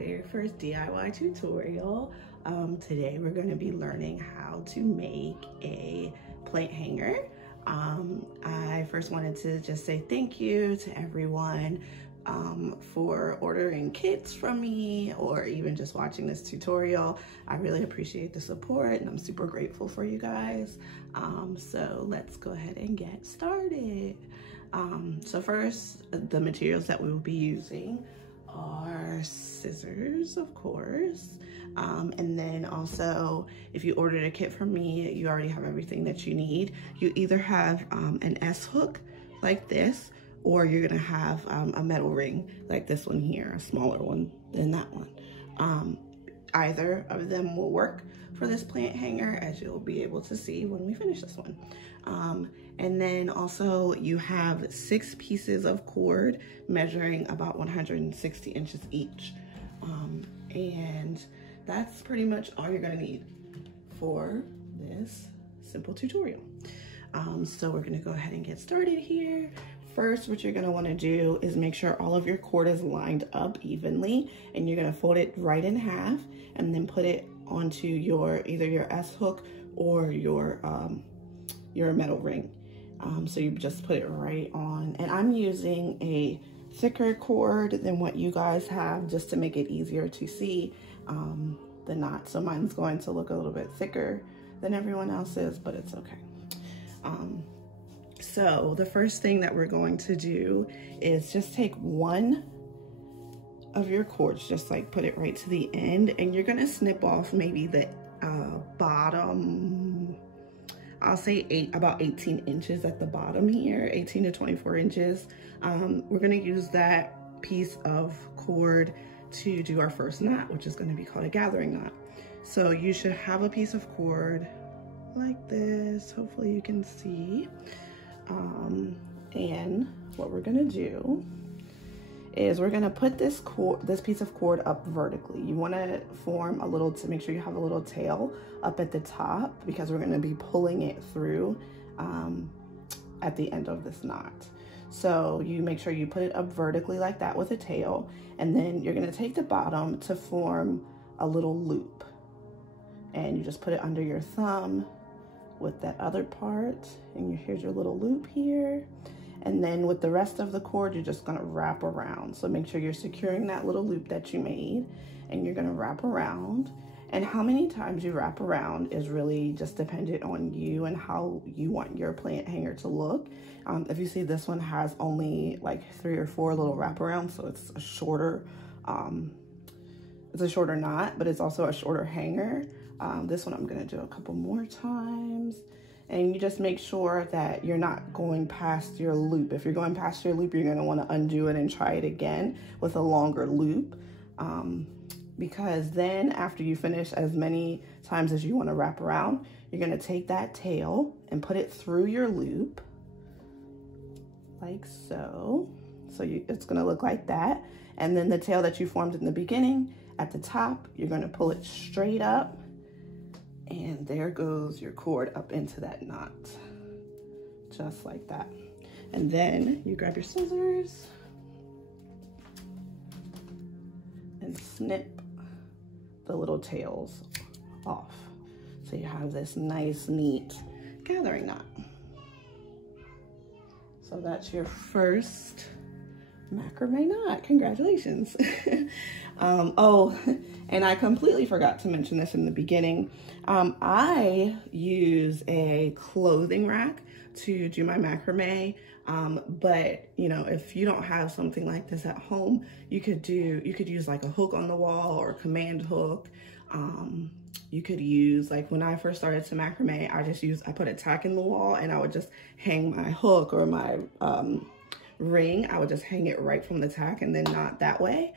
very first DIY tutorial. Today we're going to be learning how to make a plate hanger. I first wanted to just say thank you to everyone for ordering kits from me or even just watching this tutorial. I really appreciate the support and I'm super grateful for you guys. So let's go ahead and get started. So first, the materials that we will be using are scissors, of course, and then also if you ordered a kit from me, you already have everything that you need. You either have an S hook like this, or you're gonna have a metal ring like this one here, a smaller one than that one. Either of them will work for this plant hanger, as you'll be able to see when we finish this one. And then also you have 6 pieces of cord measuring about 160 inches each. And that's pretty much all you're gonna need for this simple tutorial. So we're gonna go ahead and get started here. First, what you're gonna wanna do is make sure all of your cord is lined up evenly, and you're gonna fold it right in half and then put it onto either your S hook or your metal ring. So you just put it right on, and I'm using a thicker cord than what you guys have just to make it easier to see the knot. So mine's going to look a little bit thicker than everyone else's, but it's okay. So the first thing that we're going to do is just take one of your cords, just like put it right to the end, and you're gonna snip off maybe the bottom, I'll say about 18 inches at the bottom here, 18 to 24 inches. We're gonna use that piece of cord to do our first knot, which is gonna be called a gathering knot. So you should have a piece of cord like this, hopefully you can see. And what we're gonna do is we're gonna put this piece of cord up vertically. You wanna form to make sure you have a little tail up at the top, because we're gonna be pulling it through at the end of this knot. So you make sure you put it up vertically like that with a tail, and then you're gonna take the bottom to form a little loop. And you just put it under your thumb with that other part, and here's your little loop here. And then with the rest of the cord, you're just gonna wrap around. So make sure you're securing that little loop that you made, and you're gonna wrap around. And how many times you wrap around is really just dependent on you and how you want your plant hanger to look. If you see, this one has only like 3 or 4 little wraparounds, so it's a shorter knot, but it's also a shorter hanger. This one I'm gonna do a couple more times. And you just make sure that you're not going past your loop. If you're going past your loop, you're gonna wanna undo it and try it again with a longer loop. Because then after you finish as many times as you wanna wrap around, you're gonna take that tail and put it through your loop, like so. So it's gonna look like that. And then the tail that you formed in the beginning, at the top, you're gonna pull it straight up, and there goes your cord up into that knot, just like that. And then you grab your scissors and snip the little tails off. So you have this nice, neat gathering knot. So that's your first macrame knot. Congratulations. Oh, and I completely forgot to mention this in the beginning. I use a clothing rack to do my macrame, but you know, if you don't have something like this at home, you could use like a hook on the wall or a command hook. You could use, like when I first started to macrame, I put a tack in the wall, and I would just hang my hook or my ring. I would just hang it right from the tack and then knot that way.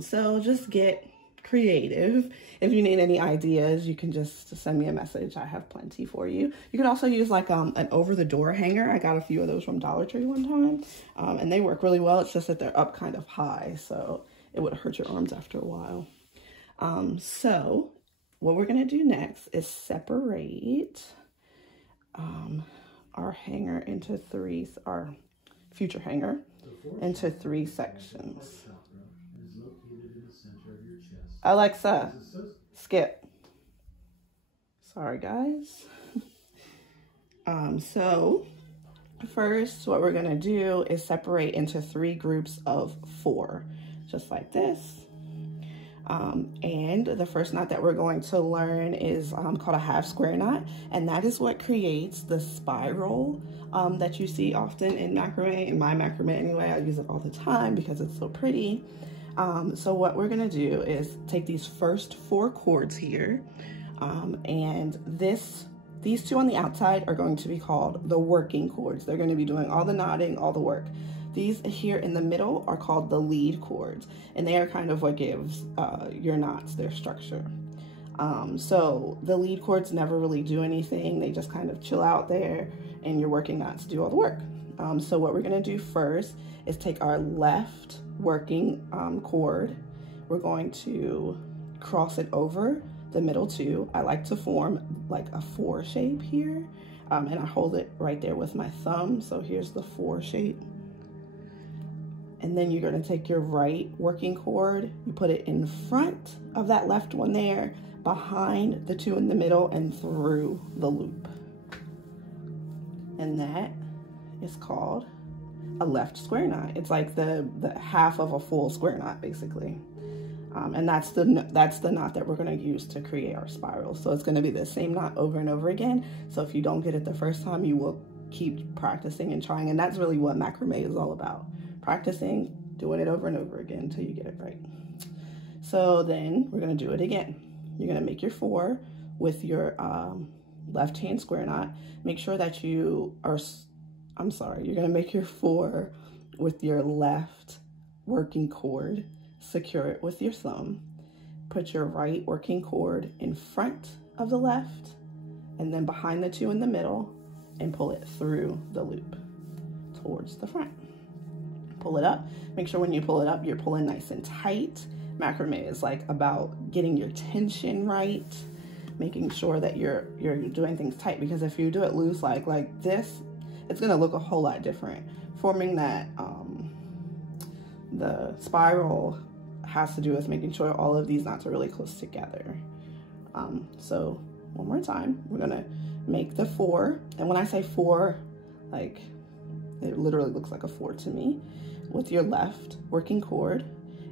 So just get creative. If you need any ideas, you can just send me a message. I have plenty for you. You can also use like an over-the-door hanger. I got a few of those from Dollar Tree one time, and they work really well. It's just that they're up kind of high, so it would hurt your arms after a while. So what we're gonna do next is separate our hanger into our future hanger into 3 sections. Alexa, skip. Sorry, guys. So first, what we're gonna do is separate into 3 groups of 4, just like this. And the first knot that we're going to learn is called a half square knot, and that is what creates the spiral that you see often in macrame. In my macrame anyway, I use it all the time because it's so pretty. So what we're gonna do is take these first 4 cords here, and these 2 on the outside are going to be called the working cords. They're going to be doing all the knotting, all the work. These here in the middle are called the lead cords, and they are kind of what gives your knots their structure. So the lead cords never really do anything. They just kind of chill out there, and your working knots do all the work. So what we're going to do first is take our left working cord. We're going to cross it over the middle 2. I like to form like a 4 shape here, and I hold it right there with my thumb. So here's the 4 shape. And then you're going to take your right working cord, you put it in front of that left one there, behind the 2 in the middle, and through the loop. And that is called a left square knot. It's like the half of a full square knot, basically. And that's the knot that we're going to use to create our spiral. So it's going to be the same knot over and over again. So if you don't get it the first time, you will keep practicing and trying. And that's really what macrame is all about. Practicing, doing it over and over again until you get it right. So then we're going to do it again. You're going to make your 4 with your left hand square knot. Make sure that you are, you're going to make your 4 with your left working cord. Secure it with your thumb. Put your right working cord in front of the left, and then behind the 2 in the middle, and pull it through the loop towards the front. Pull it up. Make sure when you pull it up, you're pulling nice and tight. Macrame is like about getting your tension right, making sure that you're doing things tight, because if you do it loose like this, it's gonna look a whole lot different. Forming that the spiral has to do with making sure all of these knots are really close together. So one more time, we're gonna make the 4, and when I say 4, like it literally looks like a 4 to me, with your left working cord,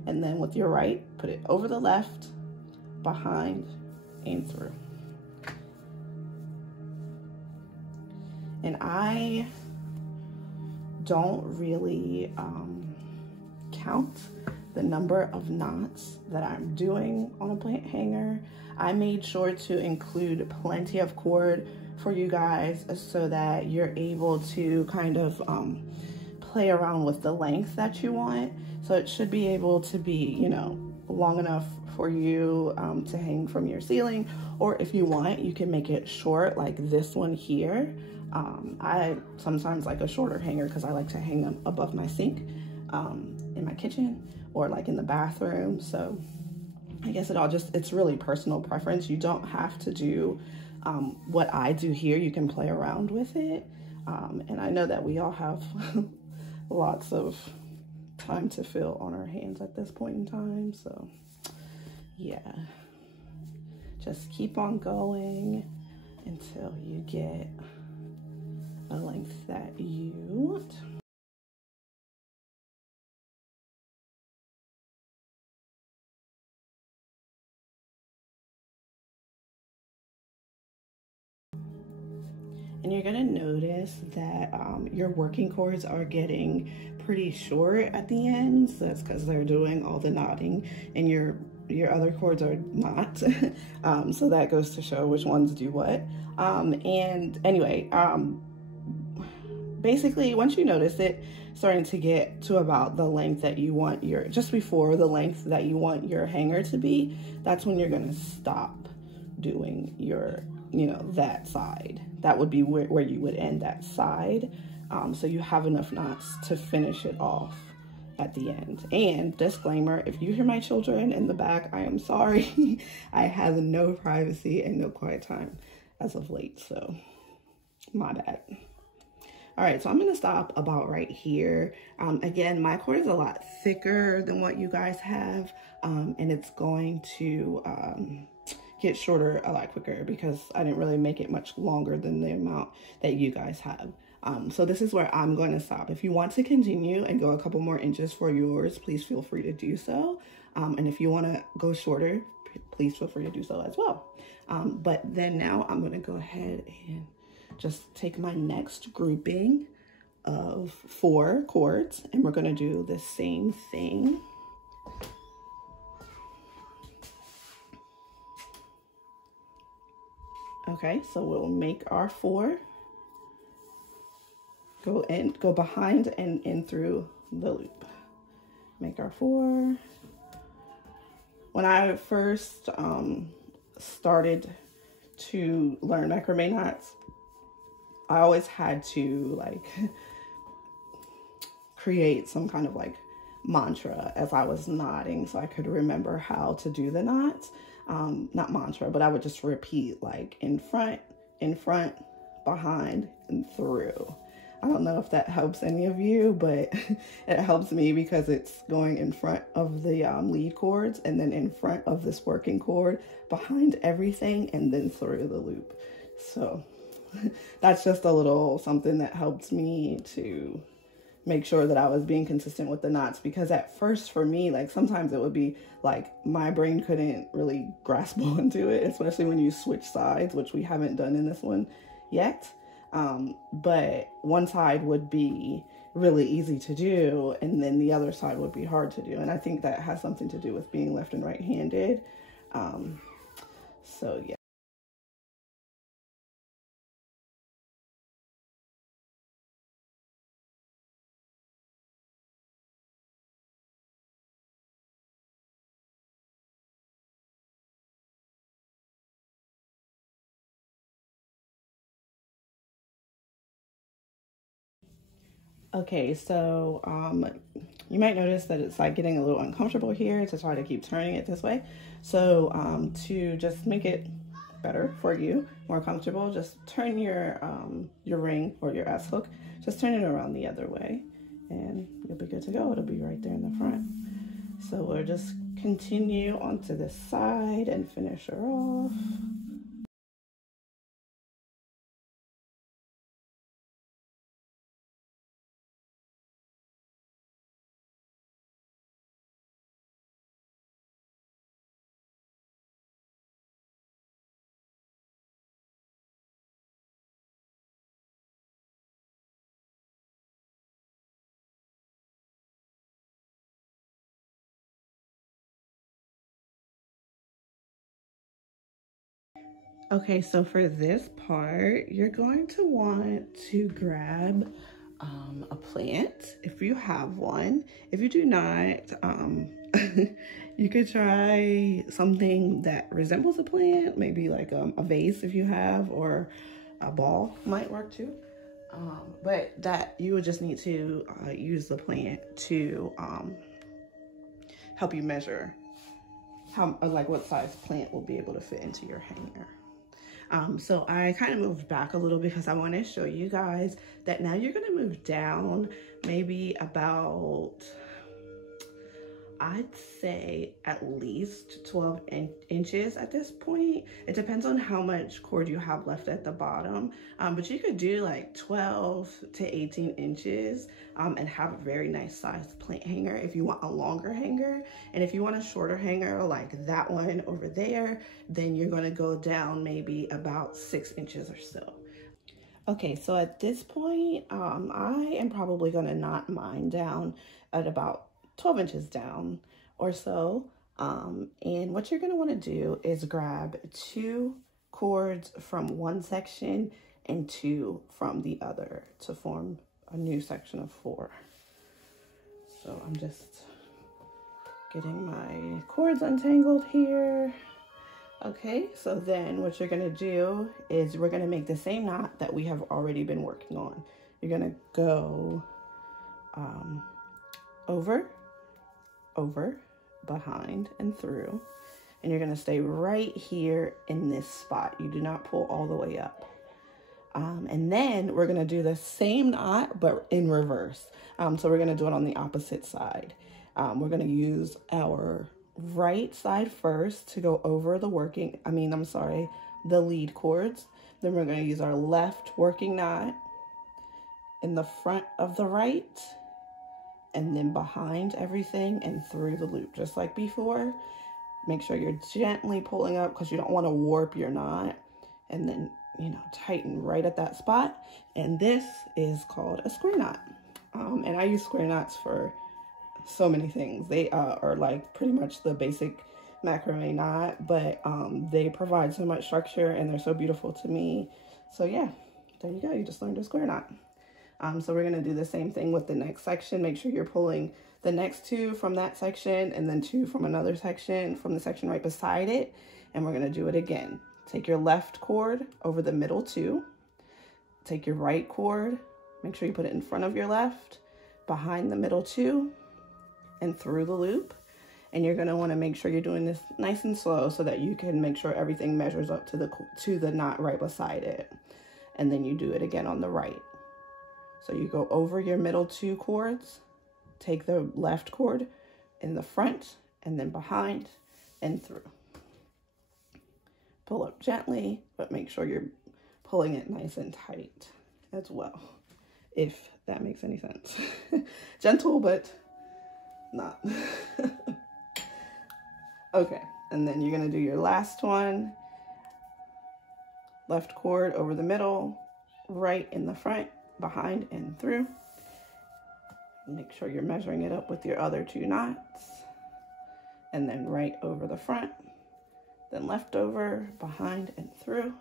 and then with your right, put it over the left, behind, and through. And I don't really count the number of knots that I'm doing on a plant hanger. I made sure to include plenty of cord for you guys so that you're able to kind of play around with the length that you want. So it should be able to be, you know, long enough for you to hang from your ceiling, or if you want, you can make it short like this one here. I sometimes like a shorter hanger because I like to hang them above my sink in my kitchen, or like in the bathroom. So I guess it's really personal preference. You don't have to do what I do here. You can play around with it. And I know that we all have lots of time to fill on our hands at this point in time. So yeah, just keep on going until you get a length that you want. And you're gonna notice that your working cords are getting pretty short at the ends. That's because they're doing all the knotting, and your other cords are not. So that goes to show which ones do what. And anyway, basically once you notice it starting to get to about the length that you want just before the length that you want your hanger to be, that's when you're gonna stop doing your, that side. That would be where you would end that side. So you have enough knots to finish it off at the end. And disclaimer, if you hear my children in the back, I am sorry. I have no privacy and no quiet time as of late, so my bad. All right, so I'm gonna stop about right here. Again, my cord is a lot thicker than what you guys have, and it's going to get shorter a lot quicker because I didn't really make it much longer than the amount that you guys have. So this is where I'm going to stop. If you want to continue and go a couple more inches for yours, please feel free to do so. And if you want to go shorter, please feel free to do so as well. But then now I'm going to go ahead and just take my next grouping of 4 cords, and we're going to do the same thing. Okay, so we'll make our 4, go behind and in through the loop. Make our 4. When I first started to learn macrame knots, I always had to like create some kind of like mantra as I was knotting so I could remember how to do the knots. Not mantra, but I would just repeat like in front, behind, and through. I don't know if that helps any of you, but it helps me because it's going in front of the lead cords and then in front of this working cord, behind everything, and then through the loop. So that's just a little something that helped me to make sure that I was being consistent with the knots, because at first for me, like sometimes it would be like my brain couldn't really grasp onto it, especially when you switch sides, which we haven't done in this one yet. But one side would be really easy to do, and then the other side would be hard to do. And I think that has something to do with being left and right handed. So yeah. Okay, so you might notice that it's like getting a little uncomfortable here to try to keep turning it this way. So to just make it better for you, more comfortable, just turn your ring or your S hook, just turn it around the other way and you'll be good to go. It'll be right there in the front. So we'll just continue onto this side and finish her off. Okay, so for this part, you're going to want to grab a plant if you have one. If you do not, you could try something that resembles a plant, maybe like a vase if you have, or a ball might work too. But that you would just need to use the plant to help you measure how, like what size plant will be able to fit into your hanger. So I kind of moved back a little because I want to show you guys that now you're going to move down maybe about, I'd say at least 12 inches at this point. It depends on how much cord you have left at the bottom, but you could do like 12 to 18 inches and have a very nice sized plant hanger if you want a longer hanger. And if you want a shorter hanger like that one over there, then you're going to go down maybe about 6 inches or so. Okay, so at this point, I am probably going to knot mine down at about 12 inches down or so. And what you're going to want to do is grab 2 cords from one section and 2 from the other to form a new section of 4. So I'm just getting my cords untangled here. Okay, so then what you're going to do is we're going to make the same knot that we have already been working on. You're going to go over, behind, and through. And you're going to stay right here in this spot. You do not pull all the way up. And then we're gonna do the same knot, but in reverse. So we're gonna do it on the opposite side. We're gonna use our right side first to go over the the lead cords. Then we're gonna use our left working knot in the front of the right, and then behind everything and through the loop, just like before. Make sure you're gently pulling up because you don't want to warp your knot, and then, tighten right at that spot. And this is called a square knot. And I use square knots for so many things. They are like pretty much the basic macrame knot, but they provide so much structure and they're so beautiful to me. So yeah, there you go. You just learned a square knot. So we're going to do the same thing with the next section. Make sure you're pulling the next two from that section and then two from another section from the section right beside it. And we're going to do it again. Take your left cord over the middle two. Take your right cord. Make sure you put it in front of your left, behind the middle two, and through the loop. And you're going to want to make sure you're doing this nice and slow so that you can make sure everything measures up to the knot right beside it. And then you do it again on the right. So you go over your middle two cords, take the left cord in the front and then behind and through. Pull up gently, but make sure you're pulling it nice and tight as well, if that makes any sense. Gentle, but not. Okay, and then you're gonna do your last one. Left cord over the middle, right in the front, behind and through. Make sure you're measuring it up with your other two knots. And then right over the front, then left over, behind and through.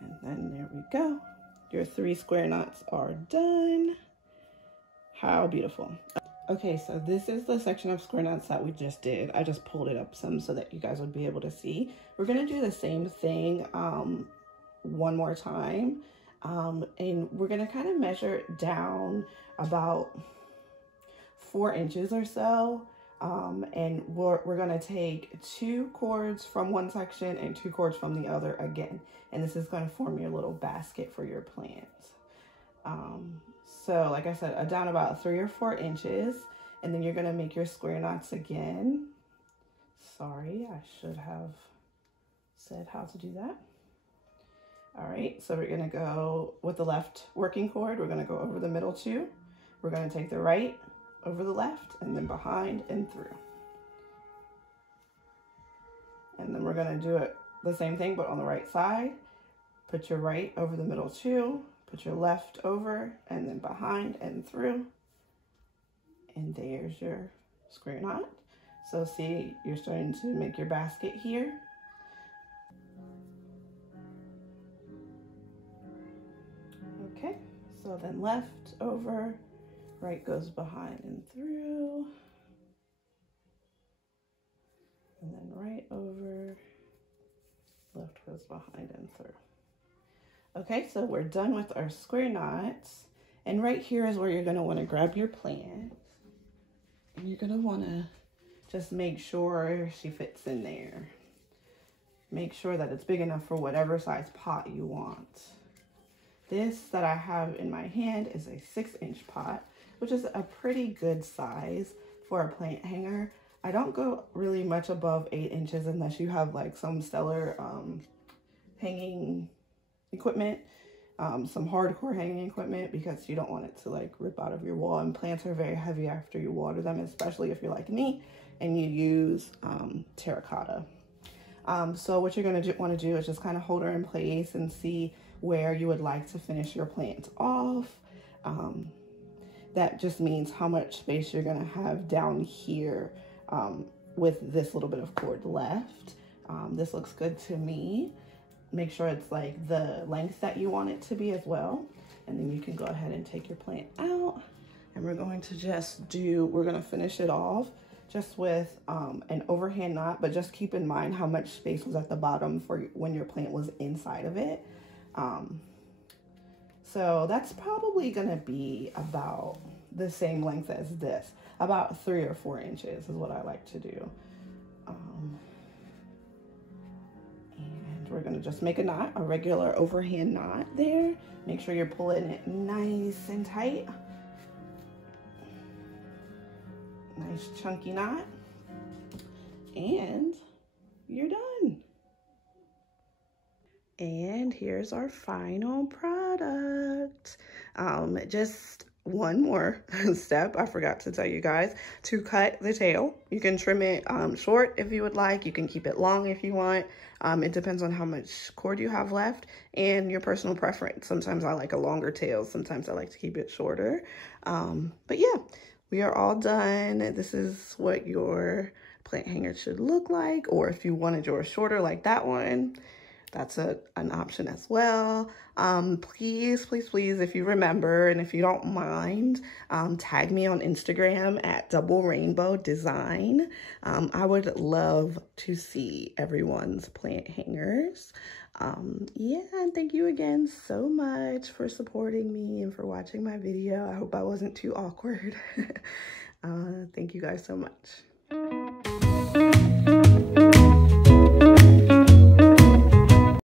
And then there we go. Your 3 square knots are done. How beautiful. Okay, so this is the section of square knots that we just did. I just pulled it up some so that you guys would be able to see. We're gonna do the same thing one more time. And we're gonna kind of measure it down about 4 inches or so. And we're gonna take 2 cords from one section and 2 cords from the other again. And this is gonna form your little basket for your plants. So like I said, down about 3 or 4 inches, and then you're gonna make your square knots again. Sorry, I should have said how to do that. All right, so we're gonna go with the left working cord. We're gonna go over the middle 2. We're gonna take the right over the left and then behind and through. And then we're gonna do it the same thing, but on the right side. Put your right over the middle 2, put your left over and then behind and through. And there's your square knot. So see, you're starting to make your basket here. Okay, so then left over, right goes behind and through. And then right over, left goes behind and through. Okay, so we're done with our square knots. And right here is where you're gonna wanna grab your plant. And you're gonna wanna just make sure she fits in there. Make sure that it's big enough for whatever size pot you want. This that I have in my hand is a 6-inch pot, which is a pretty good size for a plant hanger. I don't go really much above 8 inches unless you have like some stellar hanging equipment, some hardcore hanging equipment, because you don't want it to like rip out of your wall. And plants are very heavy after you water them, especially if you're like me and you use terracotta. So what you're gonna want to do is just kind of hold her in place and see where you would like to finish your plant off. That just means how much space you're gonna have down here with this little bit of cord left. This looks good to me. Make sure it's like the length that you want it to be as well. And then you can go ahead and take your plant out. And we're going to we're gonna finish it off just with an overhand knot, but just keep in mind how much space was at the bottom for when your plant was inside of it. So that's probably gonna be about the same length as this, about 3 or 4 inches is what I like to do. And we're gonna just make a knot, a regular overhand knot there. Make sure you're pulling it nice and tight. Nice chunky knot. And you're done. And here's our final product. Just one more step I forgot to tell you guys. To cut the tail, you can trim it short if you would like. You can keep it long if you want. It depends on how much cord you have left and your personal preference. Sometimes I like a longer tail, sometimes I like to keep it shorter. But yeah, we are all done. This is what your plant hanger should look like, or if you wanted yours shorter like that one, that's an option as well. Please, if you remember and if you don't mind, tag me on Instagram at Double Rainbow Design. I would love to see everyone's plant hangers. Yeah, and thank you again so much for supporting me and for watching my video. I hope I wasn't too awkward. Thank you guys so much.